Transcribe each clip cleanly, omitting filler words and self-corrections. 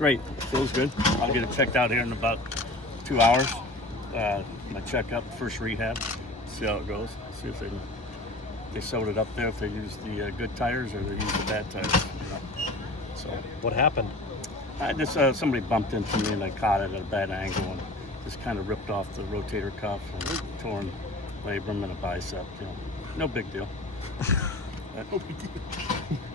Great, feels good. I'll get it checked out here in about 2 hours. My checkup, first rehab, see how it goes. See if they sewed it up there, if they use the good tires or they use the bad tires. So What happened? I just somebody bumped into me and I caught it at a bad angle and just kind of ripped off the rotator cuff and torn labrum and a bicep. No big deal.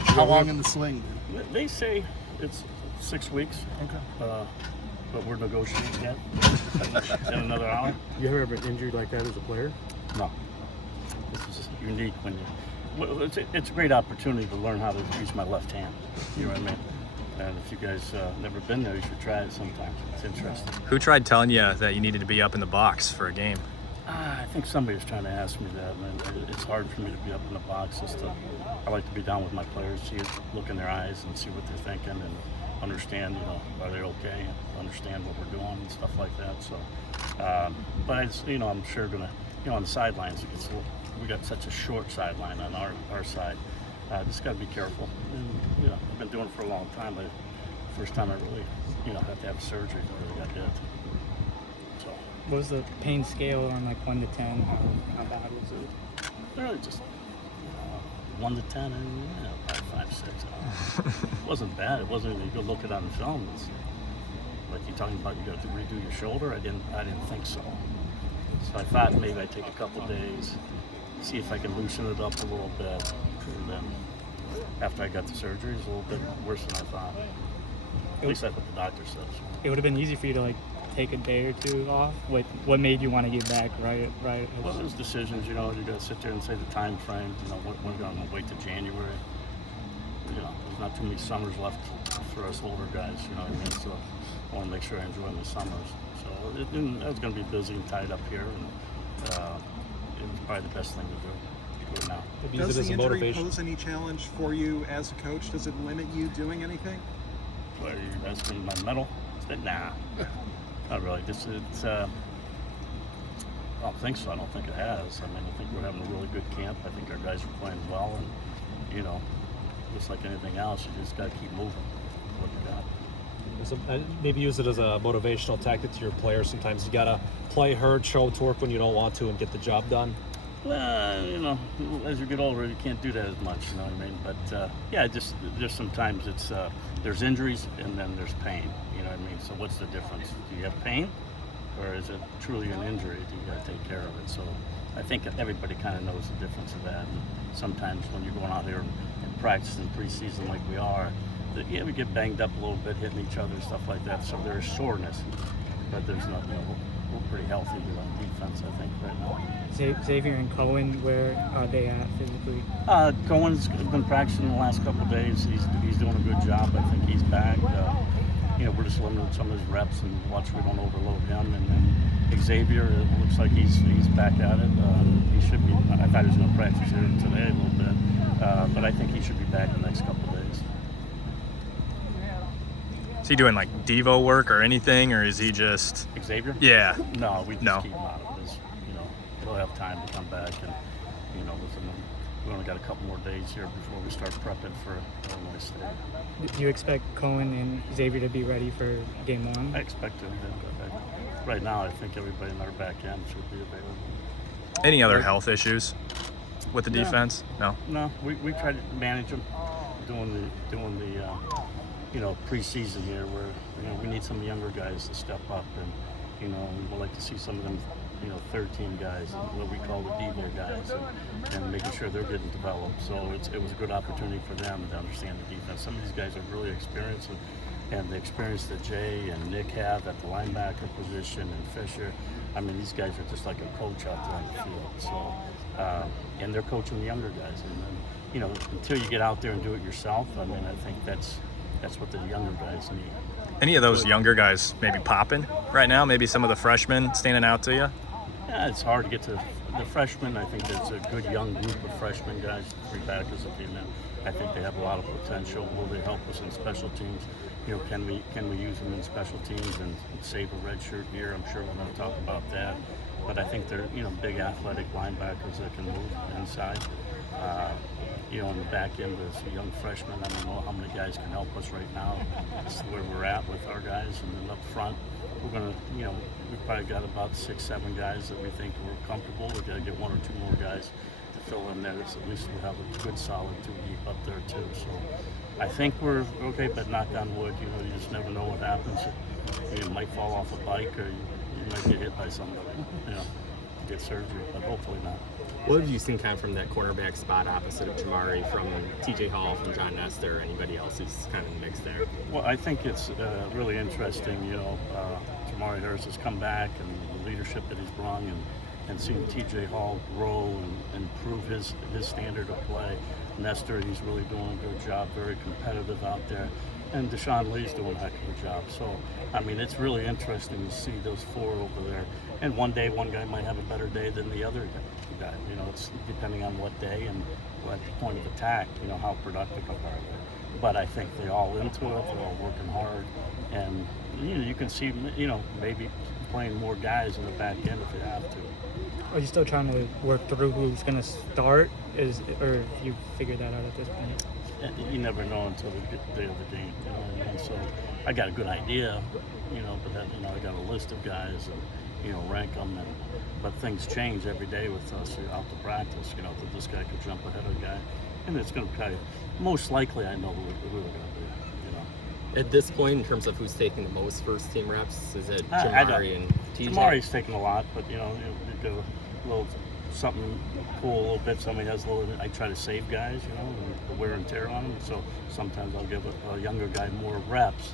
How long in the sling? They say it's 6 weeks. Okay. But we're negotiating yet. In another hour. You ever been injured like that as a player? No. This is unique when you. Well, it's a great opportunity to learn how to use my left hand. You know what I mean? And if you guys never been there, you should try it sometime. It's interesting. Who tried telling you that you needed to be up in the box for a game? I think somebody was trying to ask me that, and it's hard for me to be up in the box. I like to be down with my players, see it, look in their eyes, and see what they're thinking, and understand, are they okay, and understand what we're doing and stuff like that. So, but I'm sure gonna, on the sidelines, we got such a short sideline on our side. Just got to be careful. And, I've been doing it for a long time, but first time I really, had to have surgery really got hit. So. What was the pain scale on like 1 to 10? How bad was it? Really just 1 to 10, and about 5, 6. It wasn't bad. It wasn't. You go look at it on film. It's like you're talking about. You got to redo your shoulder. I didn't think so. So I thought maybe I'd take a couple days, see if I can loosen it up a little bit, and then after I got the surgery, it was a little bit worse than I thought. At least that's what the doctor says. It would have been easy for you to like take a day or two off. What made you want to get back right? Well, those decisions, you got to sit there and say the time frame. We're going to wait to January. There's not too many summers left for us older guys. You know what I mean? So I want to make sure I enjoy my summers. So I was going to be busy and tied up here, and it was probably the best thing to do. Do it now. Does the injury pose any challenge for you as a coach? Does it limit you doing anything? Are you asking my medal? Nah, not really. I don't think so. I don't think it has. I think we're having a really good camp. I think our guys are playing well, and just like anything else, you just got to keep moving. What you got. Maybe use it as a motivational tactic to your players. Sometimes you gotta play hard, show torque when you don't want to, and get the job done. Well, as you get older, you can't do that as much. You know what I mean? But just sometimes it's there's injuries and then there's pain. You know what I mean? So what's the difference? Do you have pain, or is it truly an injury? Do you got to take care of it? So I think everybody kind of knows the difference of that. And sometimes when you're going out here and practicing preseason like we are, we get banged up a little bit, hitting each other, stuff like that. So there's soreness, but there's not. We're pretty healthy here on defense, I think, right now. Xavier and Cohen, where are they at physically? Cohen's been practicing the last couple of days. He's doing a good job. I think he's back. We're just limiting some of his reps and watch we don't overload him. And then Xavier, it looks like he's back at it. He should be. I thought he was going to practice here today a little bit, but I think he should be back in the next couple of days. Is he doing like Devo work or anything, or is he just Xavier? Yeah. No, we just keep him out of it. He'll have time to come back, and we only got a couple more days here before we start prepping for Illinois State. Do you expect Cohen and Xavier to be ready for game 1? I expect them to go back. Right now, I think everybody in our back end should be available. Any other health issues with the defense? No. No, we try to manage them, doing the preseason here, where we need some younger guys to step up, and we would like to see some of them, third team guys, what we call the Devo guys, and making sure they're getting developed. So it was a good opportunity for them to understand the defense. Some of these guys are really experienced, and the experience that Jay and Nick have at the linebacker position, and Fisher. These guys are just like a coach out there on the field. So, and they're coaching the younger guys, and then, until you get out there and do it yourself, I think that's what the younger guys need. Any of those younger guys maybe popping right now? Maybe some of the freshmen standing out to you? Yeah, it's hard to get to the freshmen. I think there's a good young group of freshman guys, 3 backers that came in. I think they have a lot of potential. Will they help us in special teams? Can we use them in special teams and save a red shirt year? I'm sure we're going to talk about that. But I think they're big athletic linebackers that can move inside. you know, on the back end as a young freshman, I don't know how many guys can help us right now. This is where we're at with our guys. And then up front, we're going to, you know, we've probably got about 6, 7 guys that we think we're comfortable. We've got to get 1 or 2 more guys to fill in there. So at least we'll have a good solid 2 deep up there too. So I think we're okay, but knock on wood, you know, you just never know what happens. You might fall off a bike, or you might get hit by somebody, you know, get surgery, but hopefully not. What have you seen kind of from that cornerback spot opposite of Jamari, from TJ Hall, from John Nestor, anybody else who's kind of in the mix there? Well, I think it's really interesting, you know, Jamari Harris has come back, and the leadership that he's brought, and seeing TJ Hall grow and improve his standard of play. Nestor, he's really doing a good job, very competitive out there. And Deshaun Lee's doing a heck of a job. So, I mean, it's really interesting to see those 4 over there. And one day, one guy might have a better day than the other guy. You know, it's depending on what day and at the point of attack, you know, how productive are they. But I think they're all into it. They're all working hard. And, you know, you can see, you know, maybe playing more guys in the back end if you have to. Are you still trying to work through who's going to start? Or if you figure that out at this point? You never know until the day of the game, you know what I mean? So I got a good idea, you know, but then, you know, I got a list of guys and, you know, rank them. But things change every day with us out to practice, you know, that this guy could jump ahead of a guy. And it's going to kind of, most likely I know who we're going to be, you know. At this point, in terms of who's taking the most first team reps, is it I Jamari and TJ? Jamari's taking a lot, but, you know, you go a little something cool a little bit. Somebody has a little. I try to save guys, you know, the wear and tear on them. So sometimes I'll give a younger guy more reps,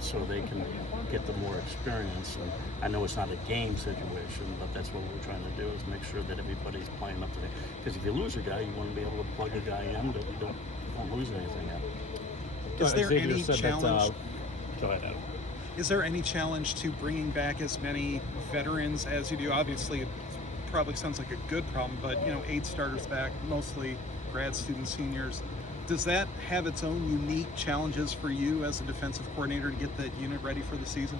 so they can get the more experience. And I know it's not a game situation, but that's what we're trying to do, is make sure that everybody's playing up to it. Because if you lose a guy, you want to be able to plug a guy in that you don't lose anything in. Is there Xavier any said challenge? Go ahead, Adam. Is there any challenge to bringing back as many veterans as you do? Obviously, it probably sounds like a good problem, but, you know, 8 starters back, mostly grad students, seniors. Does that have its own unique challenges for you as a defensive coordinator to get that unit ready for the season?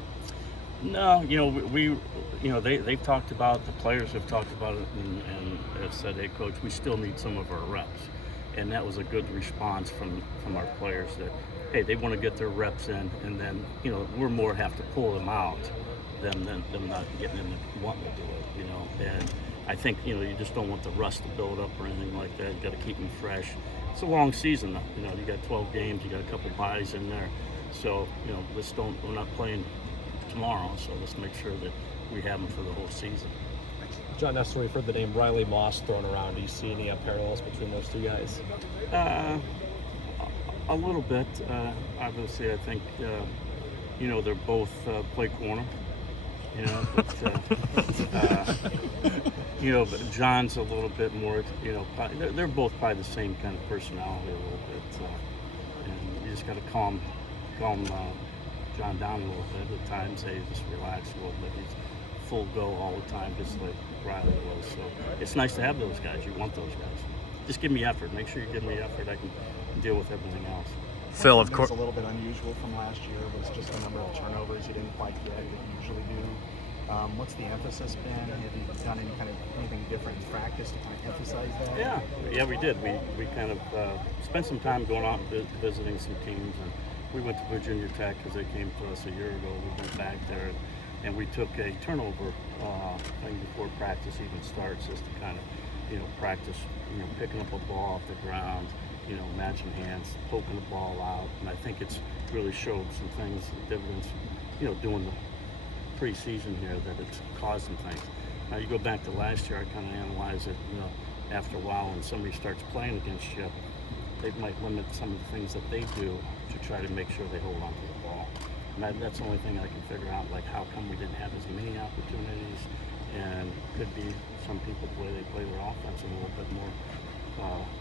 No, you know, we you know, they've talked about, the players have talked about it and have said, hey, coach, we still need some of our reps. And that was a good response from our players, that, hey, they want to get their reps in, and then, you know, we're more have to pull them out than them not getting in and wanting to do it, you know. And I think, you know, you just don't want the rust to build up or anything like that. You got to keep them fresh. It's a long season, though. You know, you got 12 games, you got a couple buys in there. So, you know, we're not playing tomorrow, so let's make sure that we have them for the whole season. John Nestor, we've heard the name Riley Moss thrown around. Do you see any parallels between those 2 guys? A little bit. Obviously, I think, you know, they're both play corner. You know, but, you know, but John's a little bit more, you know, they're both probably the same kind of personality a little bit. And you just got to calm John down a little bit at times. Hey, just relax a little bit. He's full go all the time, just like Riley was. So it's nice to have those guys. You want those guys. Just give me effort. Make sure you give me effort. I can deal with everything else. Phil, One of thing course. that's a little bit unusual from last year was just the number of turnovers you didn't quite get that you usually do. What's the emphasis been? Have you done anything different in practice to kind of emphasize that? Yeah, we did. We kind of spent some time going out and visiting some teams, and we went to Virginia Tech because they came to us a year ago. We went back there, and we took a turnover thing before practice even starts, just to kind of, you know, practice, you know, picking up a ball off the ground, you know, matching hands, poking the ball out. And I think it's really showed some things, dividends, you know, doing the preseason here, that it's causing things. Now you go back to last year, I kind of analyze it, you know, after a while when somebody starts playing against you, they might limit some of the things that they do to try to make sure they hold on to the ball. And that's the only thing I can figure out, like how come we didn't have as many opportunities, and could be some people, the way they play their offense, a little bit more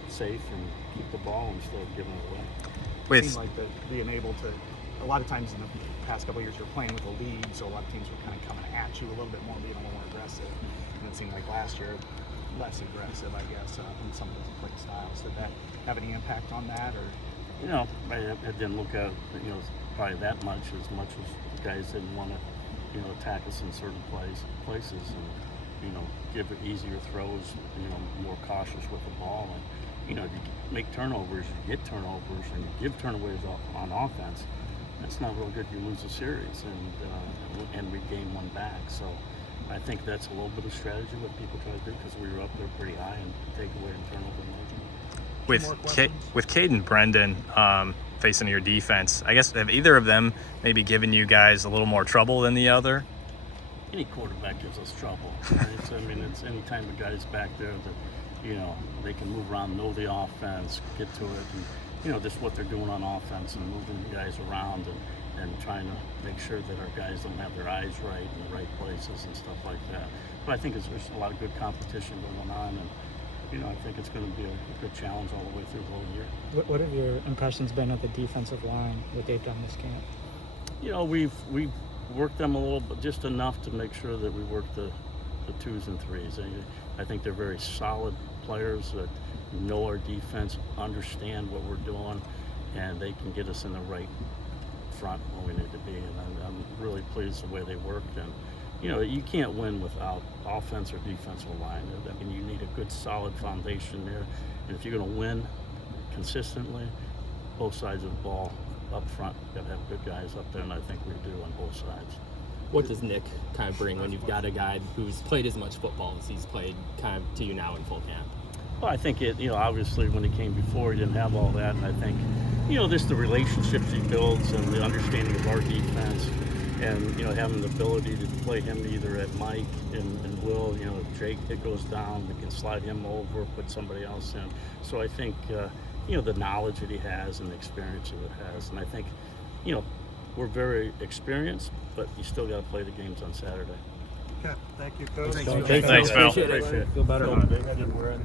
safe and keep the ball instead of giving it away. It seemed like being able to, a lot of times in the past couple of years, you're playing with a lead, so a lot of teams were kind of coming at you a little bit more, being a little more aggressive. And it seemed like last year, less aggressive, I guess, in some of those play styles. Did that have any impact on that, or? You know, I didn't look at, you know, probably that much as guys didn't want to, you know, attack us in certain places, and, you know, give it easier throws, you know, more cautious with the ball. And, you know, you make turnovers, you get turnovers, and you give turnovers on offense, that's not real good. You lose the series and we gain one back. So I think that's a little bit of strategy what people try to do, because we were up there pretty high and take away the turnover margin. With Cade and Brendan facing your defense, I guess, have either of them maybe given you guys a little more trouble than the other? Any quarterback gives us trouble. Right? I mean, it's any time a guy's back there that, you know, they can move around, know the offense, get to it, and, you know, just what they're doing on offense and moving the guys around and trying to make sure that our guys don't have their eyes right in the right places and stuff like that. But I think there's a lot of good competition going on, and, you know, I think it's going to be a good challenge all the way through the whole year. What have your impressions been of the defensive line, what they've done this camp? You know, we've worked them a little bit, just enough to make sure that we work the 2s and 3s. I think they're very solid players that know our defense, understand what we're doing, and they can get us in the right front where we need to be. And I'm really pleased the way they worked. And, you know, you can't win without offense or defensive line. I mean, you need a good, solid foundation there. And if you're going to win consistently, both sides of the ball, up front, you got to have good guys up there, and I think we do on both sides. What does Nick kind of bring when you've got a guy who's played as much football as he's played kind of to you now in full camp? Well, I think you know, obviously when he came before, he didn't have all that, and I think, you know, just the relationships he builds and the understanding of our defense, and, you know, having the ability to play him either at Mike and Will, you know, if Jake, it goes down, we can slide him over, put somebody else in. So I think, you know, the knowledge that he has and the experience that it has, and I think, you know, we're very experienced, but you still got to play the games on Saturday. Okay, thank you, Coach. Thanks, Phil. Appreciate it. Feel better.